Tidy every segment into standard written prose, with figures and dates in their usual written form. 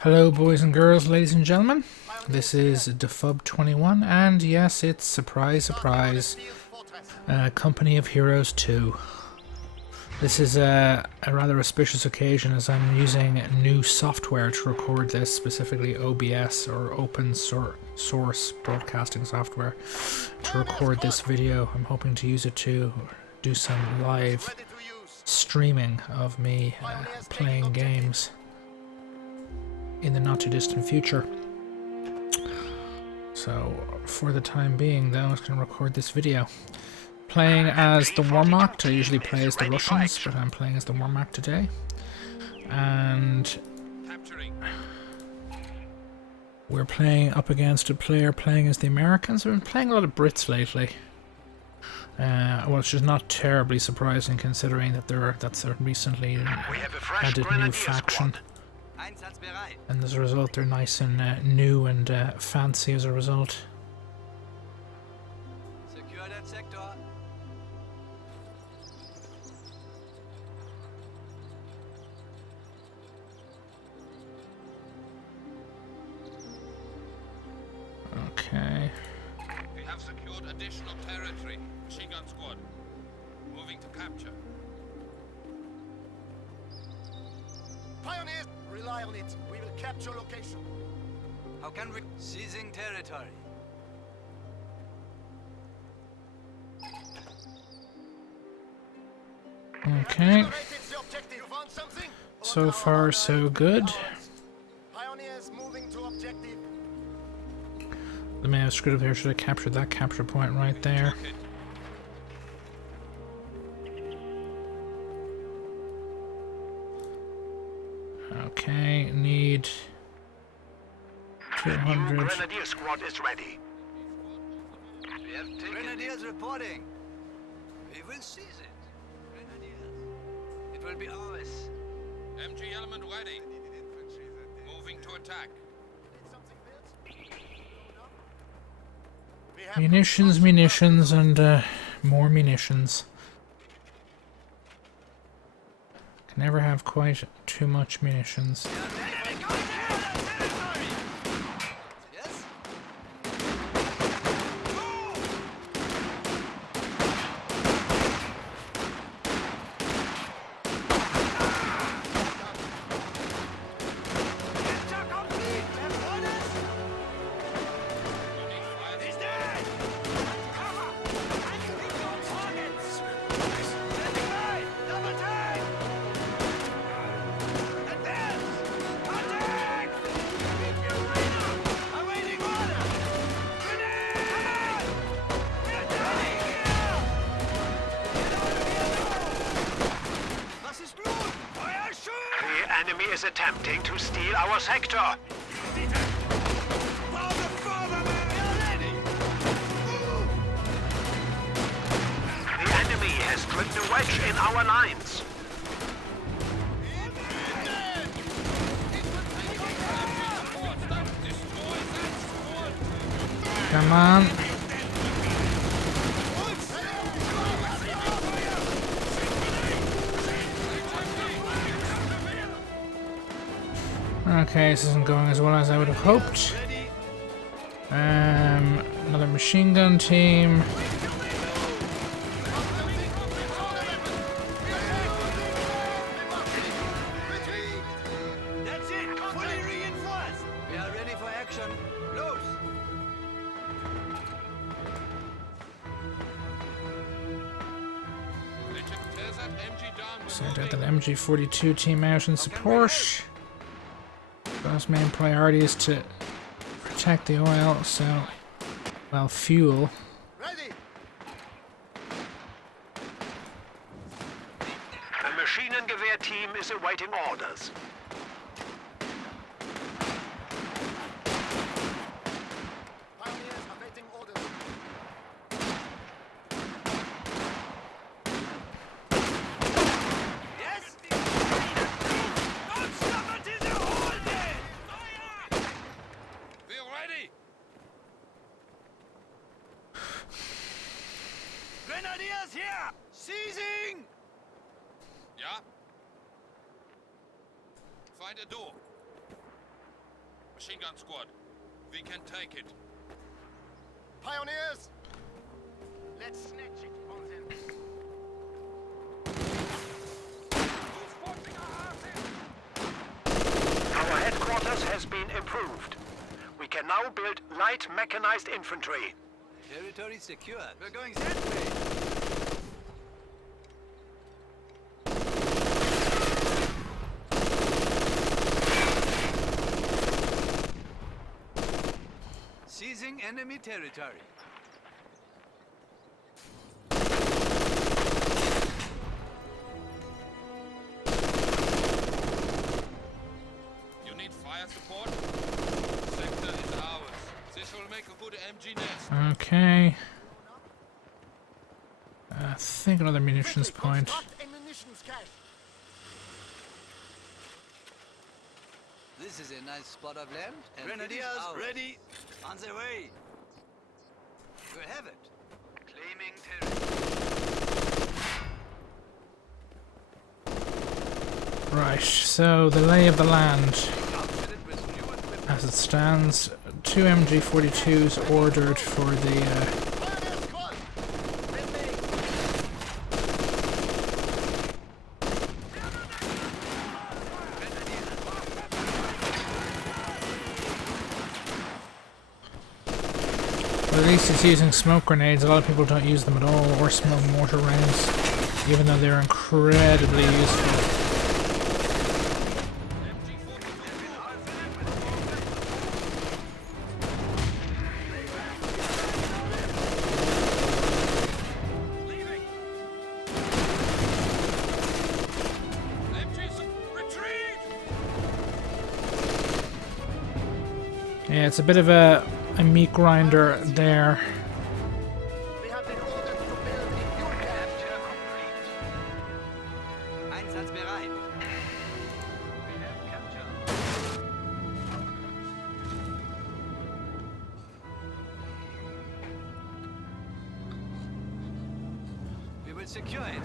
Hello boys and girls, ladies and gentlemen. This is Dafub21 and yes, it's surprise surprise, Company of Heroes 2. This is a rather auspicious occasion as I'm using new software to record this, specifically OBS or open source broadcasting software to record this video. I'm hoping to use it to do some live streaming of me playing games in the not too distant future. So for the time being though, I was going to record this video. Playing as the Wehrmacht. I usually play as the Russians, but I'm playing as the Wehrmacht today. And we're playing up against a player playing as the Americans. I've been playing a lot of Brits lately. Which is not terribly surprising considering that that's recently added new faction. And as a result, they're nice and new and fancy as a result. Secure that sector. Okay. We have secured additional territory. Machine gun squad. Moving to capture. Pioneers, rely on it. We will capture location. How can we... Seizing territory. Okay. The objective. You want something? So far, so good. Pioneers moving to objective. The man screwed up here. Should have captured that capture point right there. Okay, need 200. Grenadier squad is ready. We have taken... Grenadiers reporting. We will seize it. Grenadiers. It will be ours. MG element ready. Moving to attack. Munitions, and more munitions. Can never have quite too much munitions. Yes? The enemy is attempting to steal our sector. The enemy has driven a wedge in our lines. Come on. Okay, this isn't going as well as I would have hoped. Another machine gun team. That's it! Fully reinforced! We are ready for action. Close! Sent out that MG42 team out in support. His main priority is to protect the oil, so, well, fuel. Ready. The Maschinengewehr team is awaiting orders. Pioneers awaiting orders. Yes? Don't stop until they're all dead! Fire! We're ready. Grenadiers here! Seizing! Yeah. Find a door. Machine gun squad. We can take it. Pioneers! Let's snatch it from them. Our headquarters has been improved. We can now build light mechanized infantry. Territory secured. We're going that way. Seizing enemy territory. You need fire support? Sector is ours. This will make a good MG nest. Okay. I think another munitions point. This is a nice spot of land. Grenadiers ready. On their way. You have it. Claiming territory. Right, so the lay of the land. Outfitted with new equipment. As it stands, 2 MG42s ordered for the well, at least it's using smoke grenades. A lot of people don't use them at all, or smoke mortar rounds, even though they're incredibly useful. Yeah, it's a bit of a meat grinder there. We have been ordered to build a new capture complete. Einsatzbereit. We have captured. We will secure it.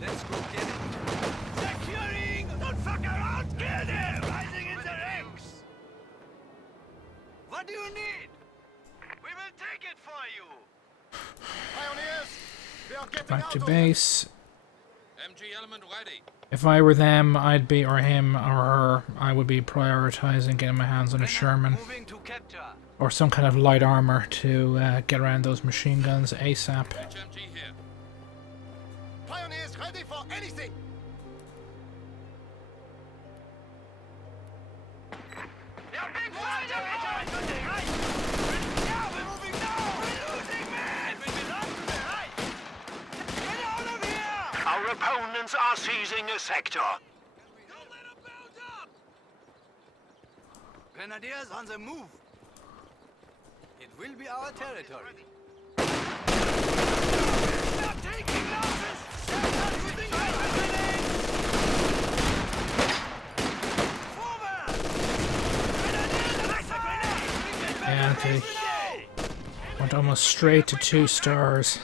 Let's go get it. Securing! Don't fuck around! Kill them! Rising in the ranks! What do you need? We will take it for you! Pioneers! We are getting Back to base. MG element ready. If I were them, I'd be, or him, or her, I would be prioritizing getting my hands on a Sherman Moving to capture. or some kind of light armor to get around those machine guns ASAP. HMG here. Pioneers ready for anything! They're being fired! Yeah, we're moving now! We're losing men! We belong to the right! Get out of here! Our opponents are seizing a sector. Don't let them build up! Grenadiers on the move! It will be our territory. Stop taking losses! Stop using fire grenades! Forward! Grenadiers, nice grenade! Yeah, they went almost straight to 2 stars.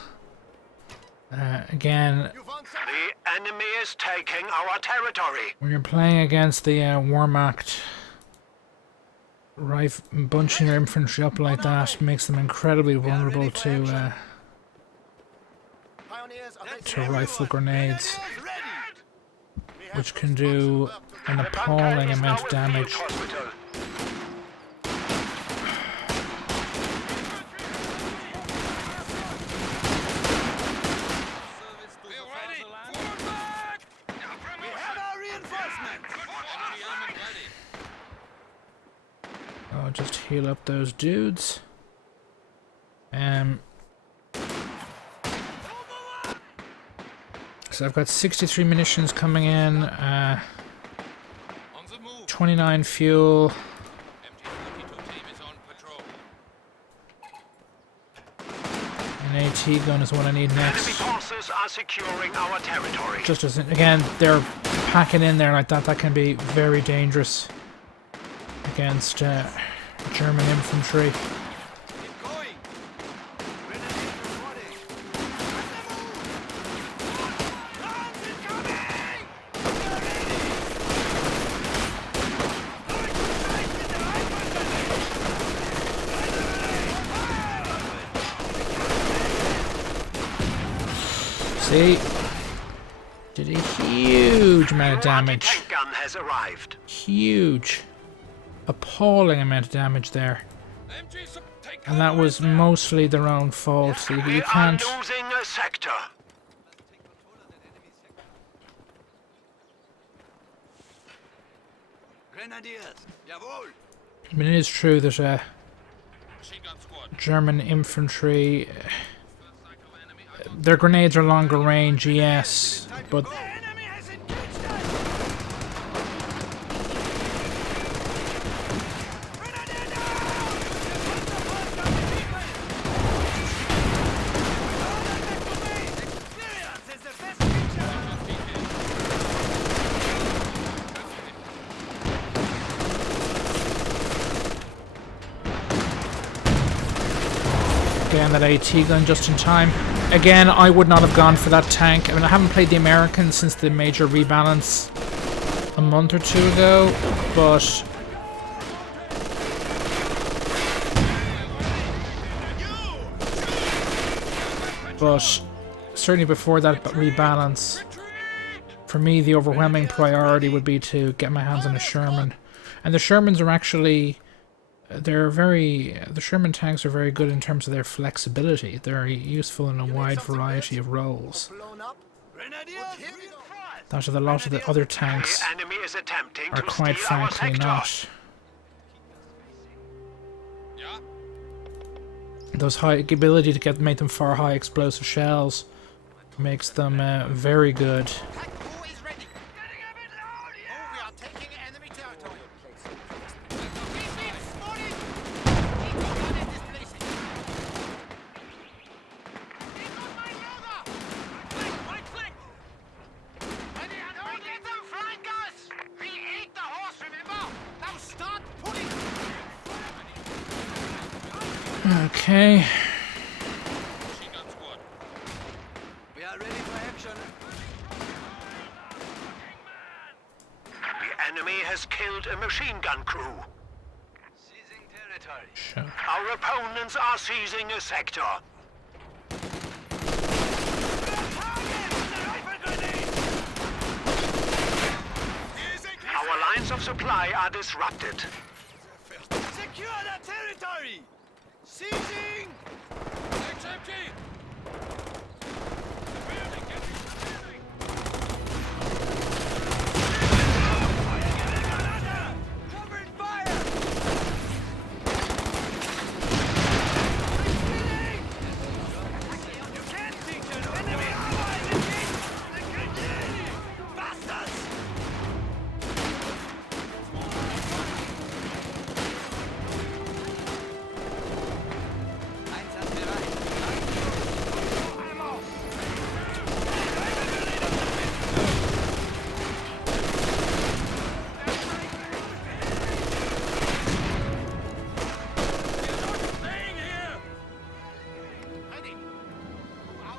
Again, You want some? The enemy is taking our territory. when you're playing against the Wehrmacht, bunching your infantry up like that makes them incredibly vulnerable to Pioneers are ready. rifle grenades, Grenadiers ready! which can do an appalling amount of damage. Hospital. We're ready. Forward back. We have our reinforcements! MG element ready. I'll just heal up those dudes. So I've got 63 munitions coming in, On the move. 29 fuel. MG42 team is on patrol. An AT gun is what I need Enemy next. forces are securing our territory. Just as again, they're packing in there like that. That can be very dangerous against German infantry. Keep going! Grenadiers reporting! Guns incoming! We're ready! Going to fight with the rifles See? Did a huge amount of damage. Tank gun has arrived. Huge. Appalling amount of damage there. And that was mostly their own fault. You We are can't... losing a sector. Grenadiers, jawohl. I mean, it is true that Machine gun squad. German infantry... their grenades are longer range, yes, but... Enemy has engaged us. Grenadier down! Experience is the best feature. Again, that AT gun just in time. Again, I would not have gone for that tank. I mean, I haven't played the Americans since the major rebalance a month or two ago, but... But certainly before that rebalance, for me the overwhelming priority would be to get my hands on a Sherman. And the Shermans are actually... the Sherman tanks are very good in terms of their flexibility. They're useful in a wide variety of roles. That a lot of the other tanks The enemy is attempting are to quite steal our frankly sector. not. Ja. Those high ability to make them fire high explosive shells makes them very good. Okay. Machine gun squad. We are ready for action. The enemy has killed a machine gun crew. Seizing territory. Sure. Our opponents are seizing a sector. Our lines of supply are disrupted. Secure the territory! Seizing! XMG! Covering fire! You can't teach an enemy allies engaged! Bastards! Einsatzbereit. Ammo! Staying here! Heading! Move out!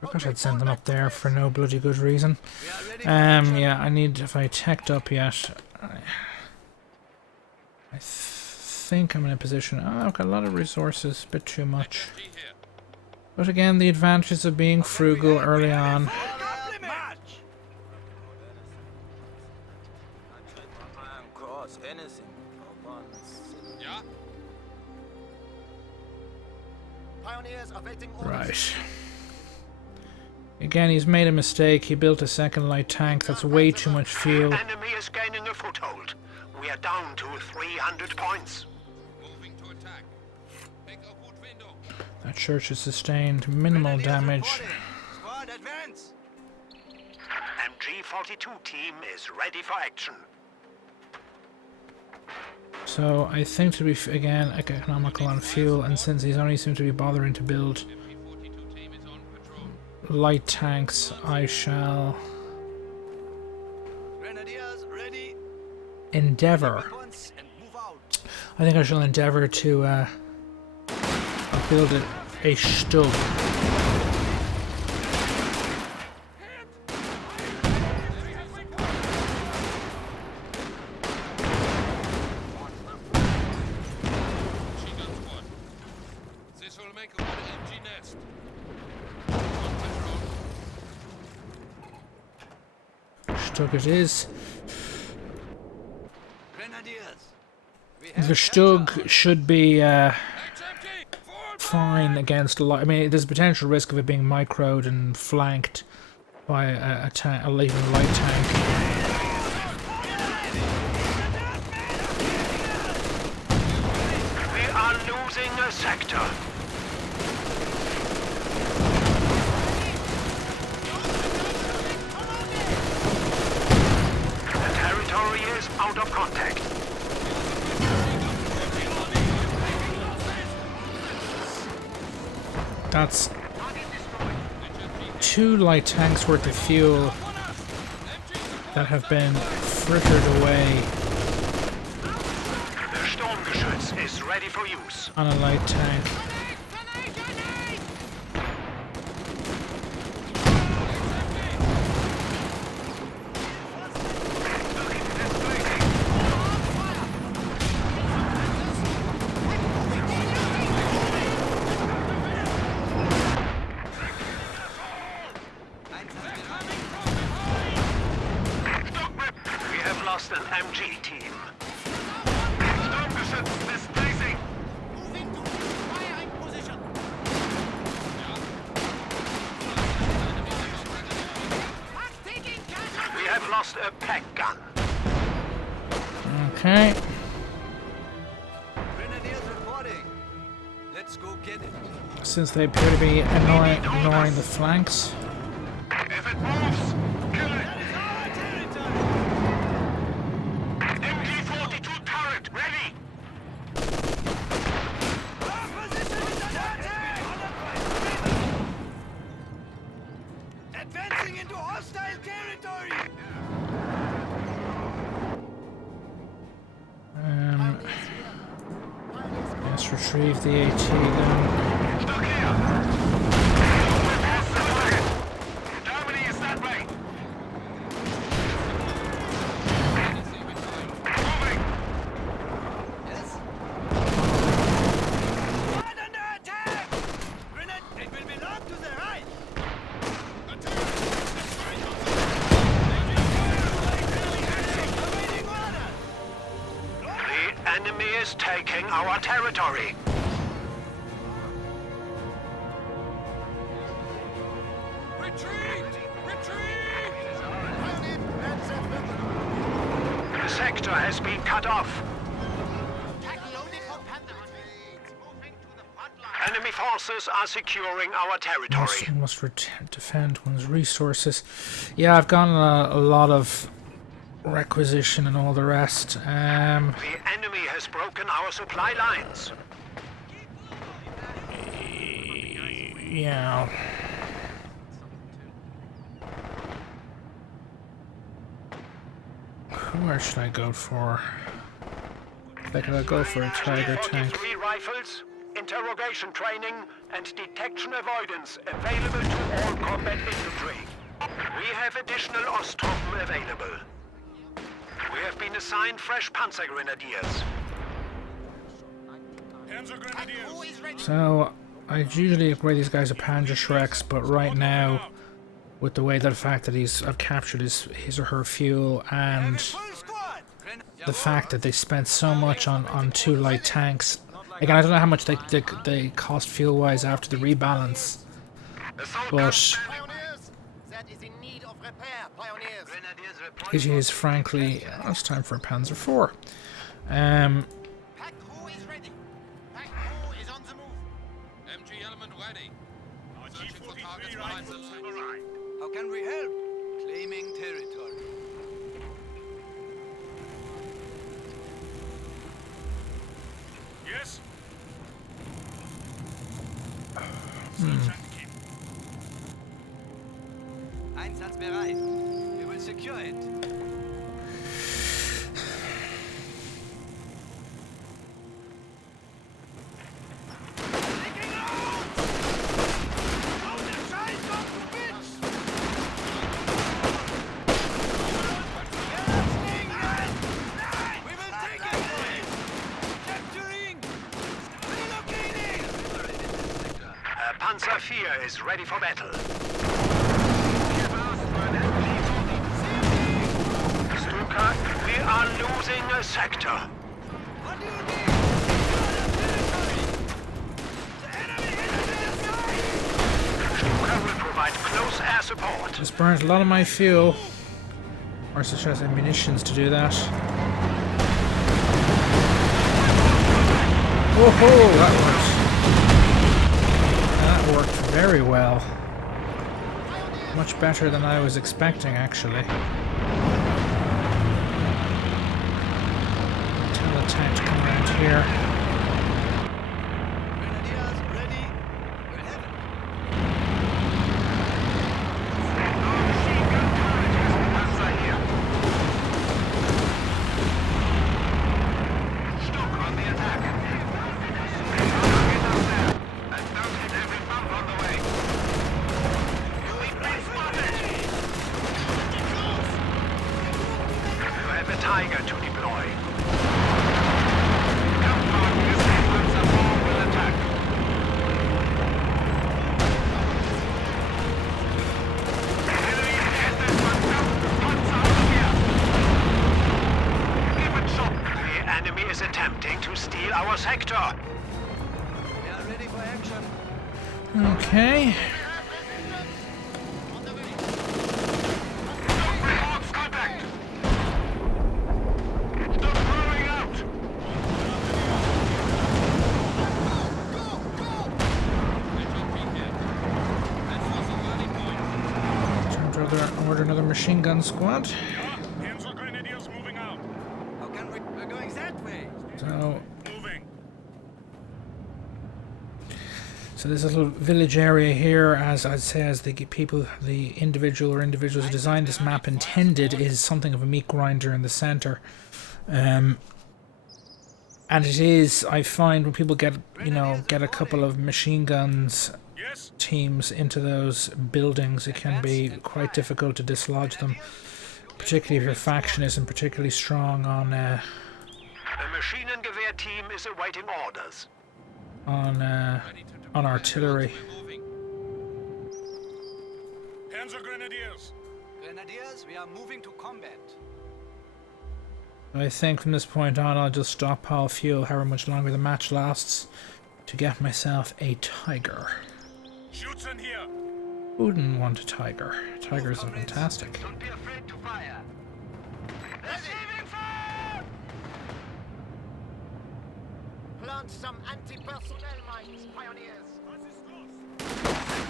I wish I'd sent them up there for no bloody good reason. We are ready for action. Yeah, I need, if I teched up yet, I think I'm in a position, I've got a lot of resources, a bit too much. XMG here. But again, the advantages of being frugal early on. March! Ja. Pioneers awaiting Right. Again, he's made a mistake. He built a second light tank. That's way too much fuel. The enemy is gaining a foothold. We are down to 300 points. Moving to attack. Make a good window. That church has sustained minimal damage. Squad advance! MG42 team is ready for action. So I think to be, again, economical on fuel, and since he's only seemed to be bothering to build MP42 team is on patrol. light tanks, I shall Grenadiers ready! endeavor. Once and move out! I think I shall endeavor to build a stub. Machine gun squad. This will make a Stug it is. Grenadiers. We have The Stug Khantyer. should be HMG! Forward! fine against a lot. I mean, there's a potential risk of it being microed and flanked by a tank, a even light tank. We are losing a sector. The territory is out of contact. That's 2 light tanks worth of fuel that have been frittered away The Sturmgeschütz is ready for use. on a light tank. We have lost an MG team. Sturmgeschütz displacing. Moving to firing position. Taking casualties. We have lost a pack gun. Okay. Grenadiers reporting. Let's go get it. Since they appear to be ignoring the flanks. If it moves, kill it. MG-42 turret ready. Advancing into hostile territory. Let's retrieve the AT gun. Stuck here. We're past the target. Germany is that way. Moving. Yes. Under attack. Grenade. It will belong to the right. Awaiting order. The enemy is taking our territory. Retreat! Retreat! The sector has been cut off. Attack loaded for Panther. Moving to the front line. Enemy forces are securing our territory. Must defend one's resources. Yeah, I've gotten a lot of requisition and all the rest. The enemy has broken our supply lines. Yeah. Where should I go for? I think I'll go for a Tiger tank. 43 rifles, interrogation training, and detection avoidance available to all combat infantry. We have additional Osttruppen available. We have been assigned fresh Panzer Grenadiers. Who is ready? So, I usually upgrade these guys to Panzer Shreks, but right now, with the way that the fact that I've captured his or her fuel and Full squad. the fact that they spent so much on 2 light tanks. Again, I don't know how much they cost fuel-wise after the rebalance, Assault but Pioneers. That is in need of repair. Pioneers. Grenadiers it reporting. is frankly, it's time for a Panzer IV. Pack crew is ready. Pack crew is on the move. MG element ready. Searching for targets behind the lines. How can we help? Claiming territory. Yes. Einsatzbereit. We will secure it. Taking out! Hau der Scheiß auf, du Bitch! Nein! We will take it! Capturing! Relocating! Panzer IV is ready for battle. Losing a sector. What do you need? The enemy is inside! Stuka will provide close air support. This burns a lot of my fuel. Or such as munitions to do that. Whoa, that worked very well. Much better than I was expecting, actually. Tell attack to come around here. Grenadiers, ready? We'll have it. Panzer here. Stuck on the attack. Get up there. And don't hit every bump on the way. We've been spotted. You have a Tiger to deploy. Panzer 4 will attack. Enemy ahead, there's one down. Panzer here. Give it shot. The enemy is attempting to steal our sector. We are ready for action. Okay. Reports contact. Stop throwing out. Time to order another machine gun squad. Panzer Grenadiers moving out. How can we? We're going that way. So Moving. this little village area here, as I'd say, as the people, the individuals who designed this map intended, is something of a meat grinder in the center. And it is, I find, when people get a couple of machine guns Yes. teams into those buildings, it can be quite difficult to dislodge them, particularly if your faction isn't particularly strong on A Maschinengewehr team is awaiting orders. on artillery. We're moving. Panzer Grenadiers. Grenadiers, we are moving to combat. I think from this point on I'll just stockpile fuel however much longer the match lasts to get myself a Tiger. Shoots in here. Who wouldn't want a Tiger? Tigers are fantastic. Don't be afraid to fire. Receiving fire. Plant some anti-personnel mines, pioneers.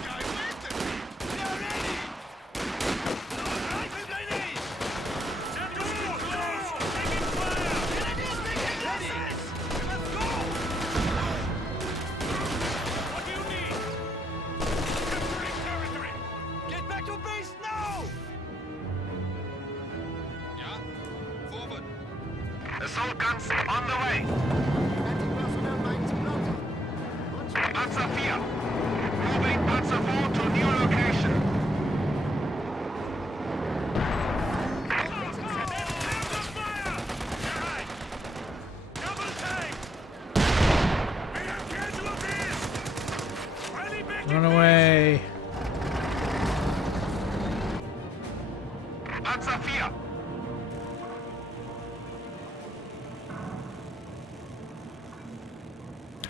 Guy waved at me. We are ready! Rifle grenade! Send us too close. Taking fire. Grenadiers taking losses! Let's go! What do you need? Capturing territory. Get back to base now! Ja? Forward. Assault guns on the way. Anti-personnel mines planted. Panzer 4. Moving Panzer 4 to new location. Under fire. You're right. Double time. We have casualties. Ready, back. Run away! Panzer 4.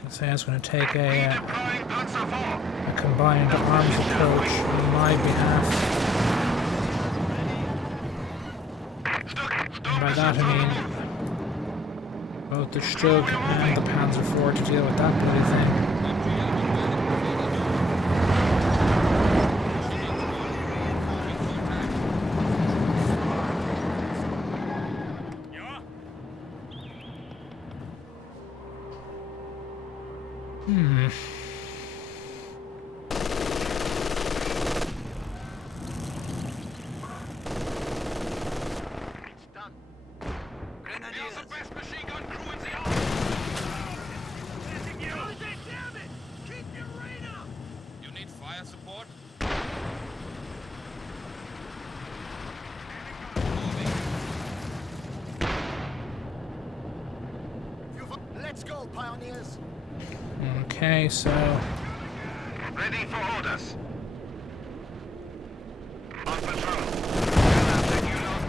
I'd say I was going to take a Redeploying Panzer 4. combined arms approach on my behalf. And by that I mean both the Stug and the Panzer IV to deal with that bloody thing. Ja. It's done. Grenadiers! The best machine gun crew in the army. Hitting you. Damn it! Keep your radar! You need fire support? Let's go, pioneers! Okay, so Ready for orders. On patrol. We're on patrol.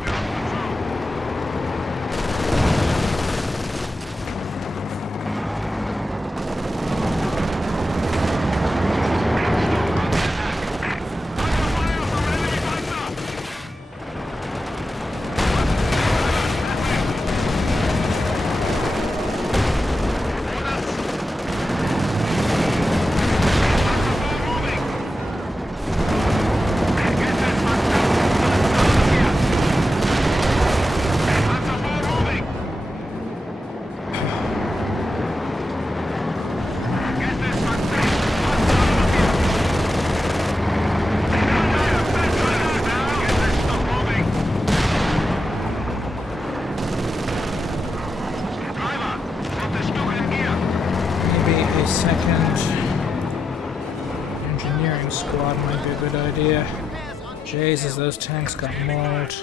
you. Repairs on Jesus, those tanks got mauled.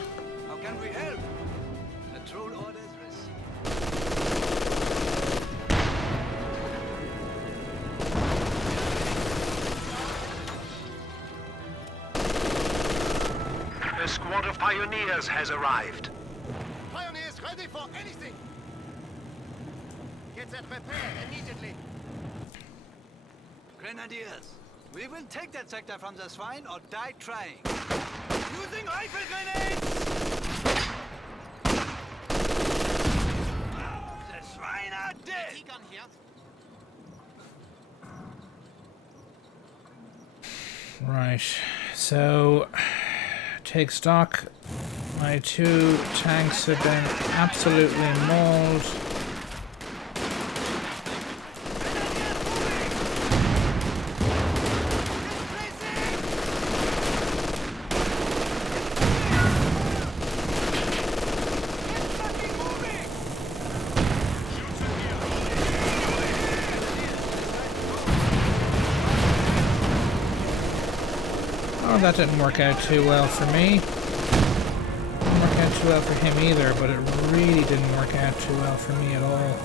How can we help? Patrol orders received. A squad of pioneers has arrived. Pioneers ready for anything. Get that repaired immediately. Grenadiers, we will take that sector from the swine or die trying. Using rifle grenades! The swine are dead! Gun here. Right, so take stock. My 2 tanks have been absolutely mauled. Oh, that didn't work out too well for me. Didn't work out too well for him either, but it really didn't work out too well for me at all.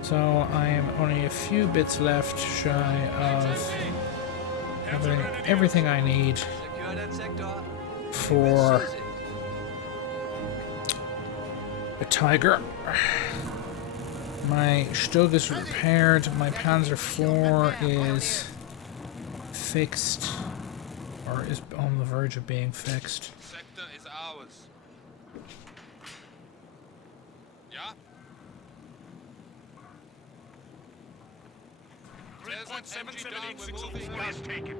So I am only a few bits left shy of having everything I need Secure that sector. for Seize it. a Tiger. My Stug is repaired, my Panzer IV is fixed, or is on the verge of being fixed. Sector is ours. Ja? MG down, we're moving.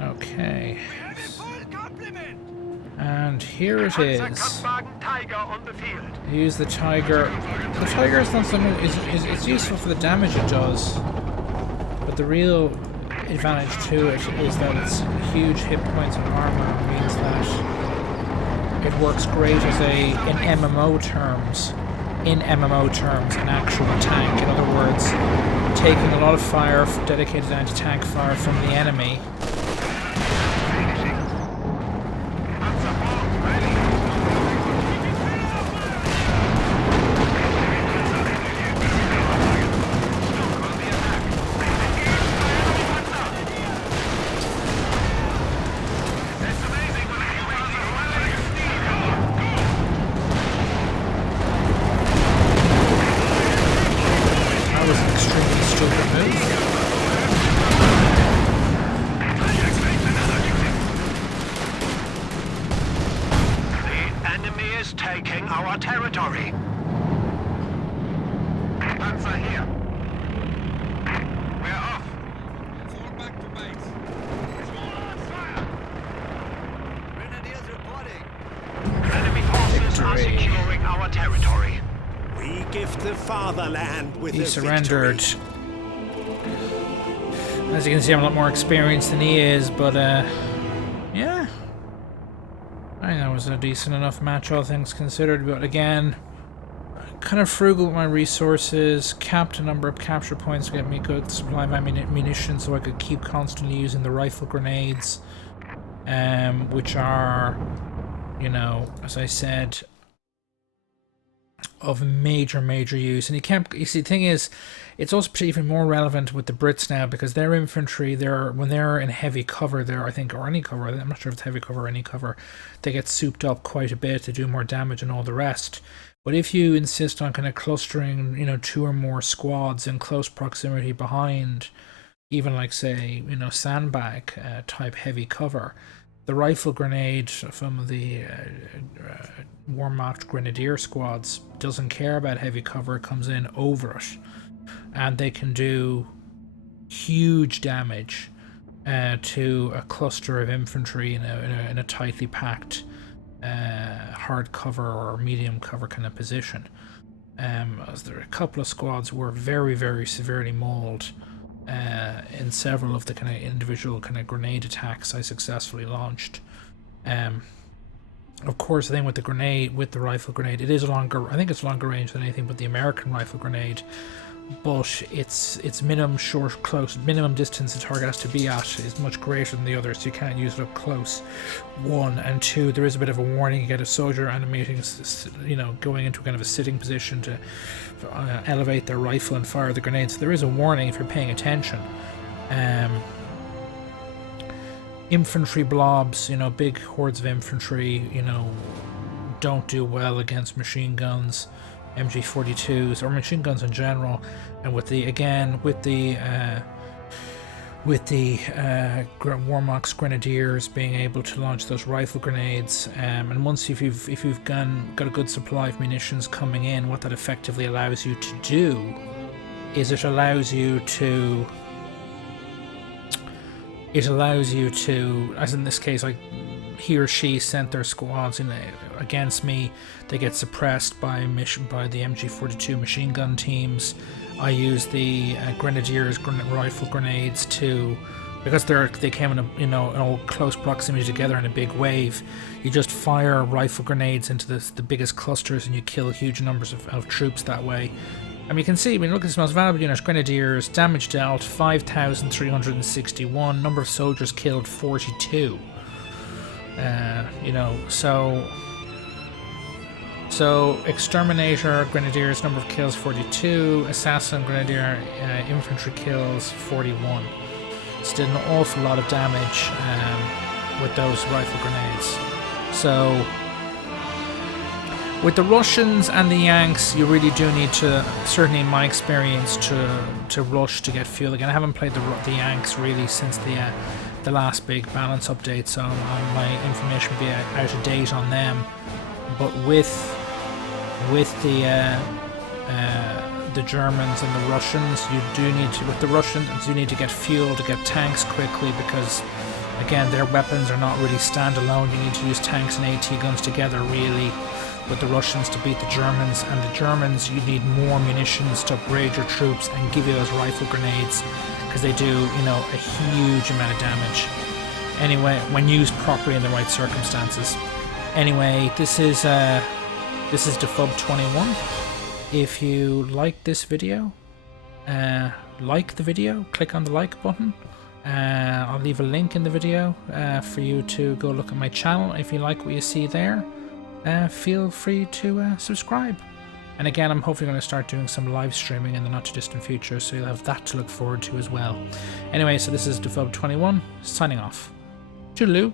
Okay, Full complement! and here it is. Panzerkampfwagen Tiger on the field. Use the Tiger. The Tiger is not something. It's useful for the damage it does, but the real advantage to it is that it's huge hit points and armor means that it works great as in MMO terms, an actual tank. In other words, taking a lot of fire, dedicated anti-tank fire from the enemy. That was an extremely stupid move. The enemy is taking our territory. Panzer here. We're off. Fall back to base. Grenadiers reporting. Enemy forces are Victory. securing our territory. We gift the fatherland with He a surrendered. victory. As you can see, I'm a lot more experienced than he is, but yeah. I think that was a decent enough match, all things considered, but again, kind of frugal with my resources, capped a number of capture points to get me good supply of ammunition so I could keep constantly using the rifle grenades, which are, you know, as I said, of major use. And you see, the thing is, it's also even more relevant with the Brits now, because their infantry, when they're in heavy cover, I think, or any cover, I'm not sure if it's heavy cover or any cover, they get souped up quite a bit to do more damage and all the rest. But if you insist on kind of clustering, you know, 2 or more squads in close proximity behind, even like, say, you know, sandbag type heavy cover, the rifle grenade from the Wehrmacht Grenadier squads doesn't care about heavy cover, it comes in over it, and they can do huge damage to a cluster of infantry in a tightly packed hard cover or medium cover kind of position. As there are a couple of squads were very severely mauled in several of the kind of individual kind of grenade attacks I successfully launched. Of course, the thing with the rifle grenade, it is longer. I think it's longer range than anything but the American rifle grenade, but its minimum minimum distance the target has to be at is much greater than the others, so you can't use it up close. 1 and 2, there is a bit of a warning. You get a soldier animating, going into kind of a sitting position to elevate their rifle and fire the grenades. So there is a warning if you're paying attention. Infantry blobs, big hordes of infantry, don't do well against machine guns, MG42s, or machine guns in general. And with the Warmox Grenadiers being able to launch those rifle grenades, and once if you've got a good supply of munitions coming in, what that effectively allows you to do is it allows you to, as in this case, like he or she sent their squads against me. They get suppressed by the MG42 machine gun teams. I use the Grenadiers rifle grenades because they came in in close proximity together in a big wave. You just fire rifle grenades into the biggest clusters and you kill huge numbers of troops that way. And you can see, look at this most valuable unit, Grenadiers, damage dealt 5,361, number of soldiers killed 42. So Exterminator Grenadiers, number of kills 42, Assassin Grenadier infantry kills 41. It's did an awful lot of damage with those rifle grenades. So with the Russians and the Yanks, you really do need to, certainly in my experience, to rush to get fuel. Again, I haven't played the Yanks really since the last big balance update, so my information will be out of date on them. But with the Germans and the Russians, with the Russians you need to get fuel to get tanks quickly, because again their weapons are not really standalone. You need to use tanks and AT guns together really with the Russians to beat the Germans, and the Germans you need more munitions to upgrade your troops and give you those rifle grenades, because they do a huge amount of damage anyway when used properly in the right circumstances. Anyway, this is Dafub21. If you like this video, click on the like button. I'll leave a link in the video for you to go look at my channel. If you like what you see there, feel free to subscribe. And again, I'm hopefully going to start doing some live streaming in the not too distant future, so you'll have that to look forward to as well. Anyway, so this is Dafub21 signing off. Toodaloo.